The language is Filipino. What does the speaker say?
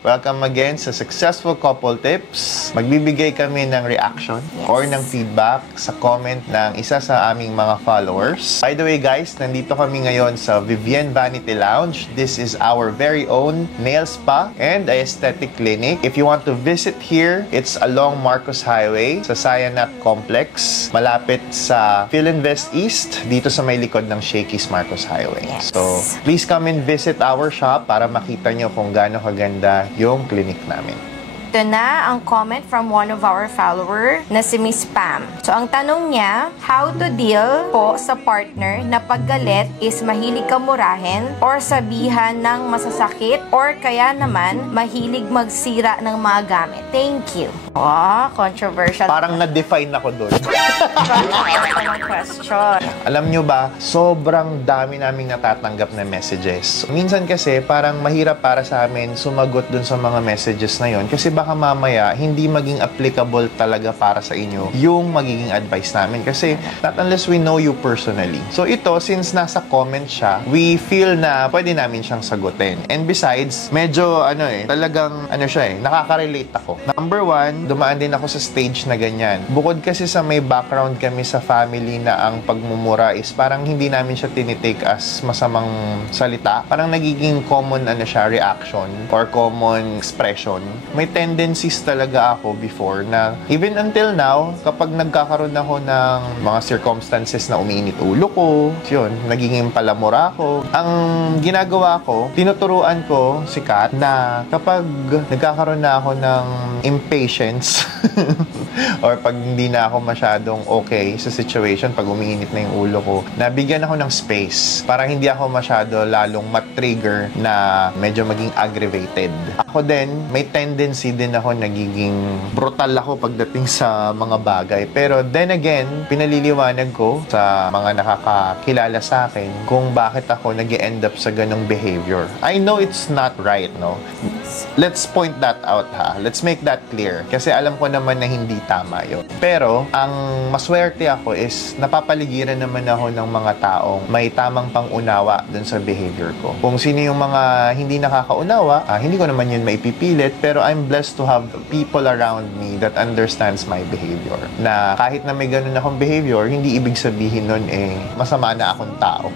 Welcome again sa Successful Couple Tips. Magbibigay kami ng reaction or ng feedback sa comment ng isa sa aming mga followers. By the way guys, nandito kami ngayon sa Vivienne Vanity Lounge. This is our very own nail spa and aesthetic clinic. If you want to visit here, it's along Marcos Highway sa Sayanat Complex, malapit sa Philinvest East, dito sa may likod ng Shakey's Marcos Highway. So, please come and visit our shop para makita nyo kung gaano kaganda yung clinic namin. Ito na ang comment from one of our follower na si Miss Pam. So, ang tanong niya, how to deal po sa partner na paggalit is mahilig kamurahin or sabihan ng masasakit or kaya naman mahilig magsira ng mga gamit. Thank you. Oh, controversial. Parang na-define ako doon. Question. Alam nyo ba, sobrang dami naming natatanggap na messages. Minsan kasi, parang mahirap para sa amin sumagot dun sa mga messages na yon kasi baka mamaya hindi maging applicable talaga para sa inyo yung magiging advice namin kasi not unless we know you personally. So ito, since nasa comment siya, we feel na pwede namin siyang sagutin. And besides, medyo talagang nakaka-relate ako. Number one, dumaan din ako sa stage na ganyan. Bukod kasi sa may background kami sa family na ang pagmumura is parang hindi namin siya tinitake as masamang salita. Parang nagiging common reaction or common expression. May tendencies talaga ako before na even until now, kapag nagkakaroon ako ng mga circumstances na umiinit ulo ko, yun, nagiging palamura ako. Ang ginagawa ko, tinuturuan ko si Kat na kapag nagkakaroon na ako ng impatience or pag hindi na ako masyadong okay sa situation, pag umiinit na yung ulo ko, nabigyan ako ng space para hindi ako masyado lalong mat-trigger na medyo maging aggravated. Ako din, may tendency din ako nagiging brutal ako pagdating sa mga bagay. Pero then again, pinaliliwanag ko sa mga nakakakilala sa akin kung bakit ako nag-end up sa ganong behavior. I know it's not right, no? Let's point that out, ha? Let's make that clear. Kasi alam ko naman na hindi tama yun. Pero, ang maswerte ako is napapaligiran naman ako ng mga taong may tamang pangunawa dun sa behavior ko. Kung sino yung mga hindi nakakaunawa, hindi ko naman yun maipipilit, pero I'm blessed to have people around me that understands my behavior. Na kahit na may ganun akong behavior, hindi ibig sabihin nun masama na akong tao.